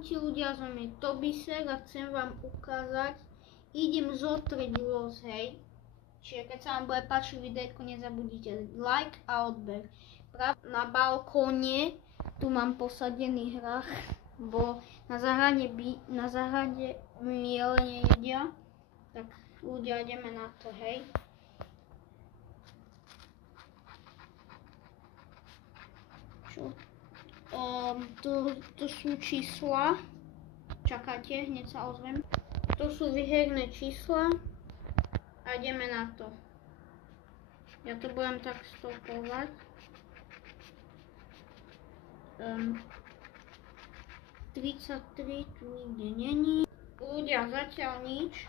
Čaute ľudia, z mňa je Tobisek a chcem vám ukázať, idem zotrieť los, hej. Čiže keď sa vám bude páčiť videjko, nezabudnite like a odber. Na balkóne, tu mám posadený hrách, bo na záhrade mi jelene jedia. Tak ľudia, ideme na to, hej. Čo? To sú čísla. Čakáte, hneď sa ozvem. To sú výherné čísla a ideme na to. Ja to budem tak stopovať. 33 tu nikde není. Ľudia, zatiaľ nič.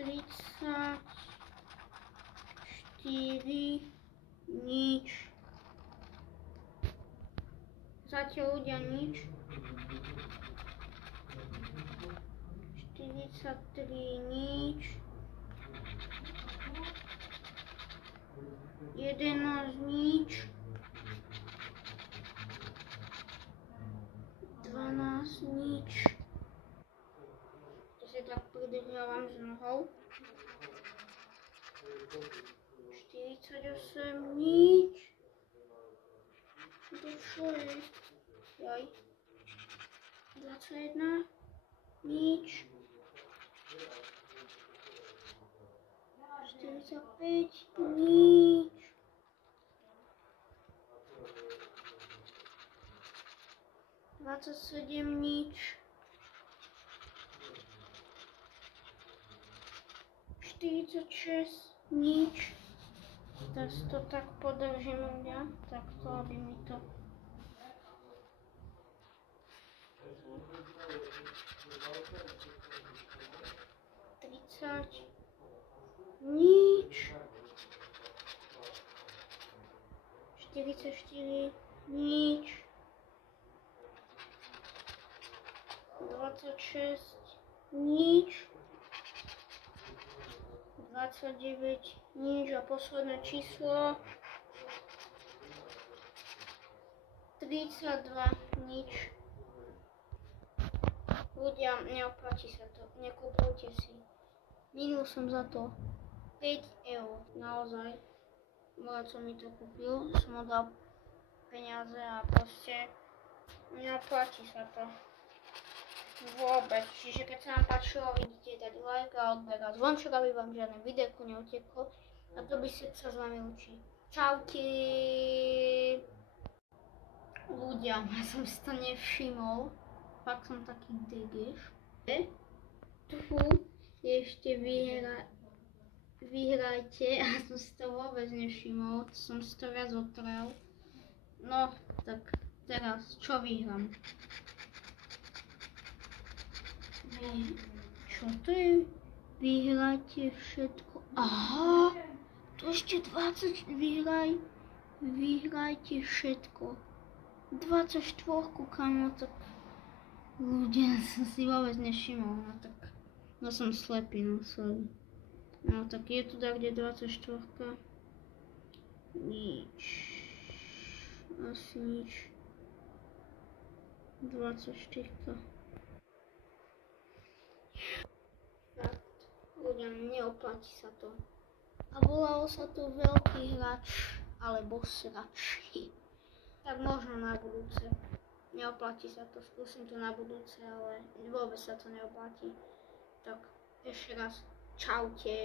34 nič. Zatiaľ ľudia nič. 43 nič. 11 nič. 12 nič. To si tak pridržiavam s nohou. 48 nič. To čo je? Jaj. 21 nič. 45 nič. 27 nič. 46 nič. Teraz to tak podržím ľudia, takto, aby mi to... Nič. 44 nič. 26 nič. 29 nič a posledné číslo 32 nič. Ľudia, neoplatí sa to, nekúpujte si. Minul som za to 5 eur, naozaj. Môj oco mi to kúpil, som mu dal peniaze a proste neoplatí sa to. Vôbec. Čiže keď sa vám páčilo, vidíte dať like a odber a zvonček, aby vám žiadne videjko neuteklo. A Tobisek sa s vami učí. Čaute. Ľudia, ja som si to nevšimol. Fakt som taký degeš. Tu ešte vyhrajte, a som si to vôbec nevšimol, som si to viac otrel. No, tak teraz, čo vyhrám? Čo to je? Vyhrajte všetko. Aha, tu ešte 20, vyhrajte všetko. 24, kamo, tak ľudia, som si vôbec nevšimol, no tak, no som slepý, no sorry. No tak je tu tak, kde 24, nič, asi nič, 24. Fakt, ľudia, neoplatí sa to. A volalo sa to veľký hráč, alebo srač. Tak možno na budúce. Neoplatí sa to, skúsim to na budúce, ale vôbec sa to neoplatí. Tak ešte raz, čaute.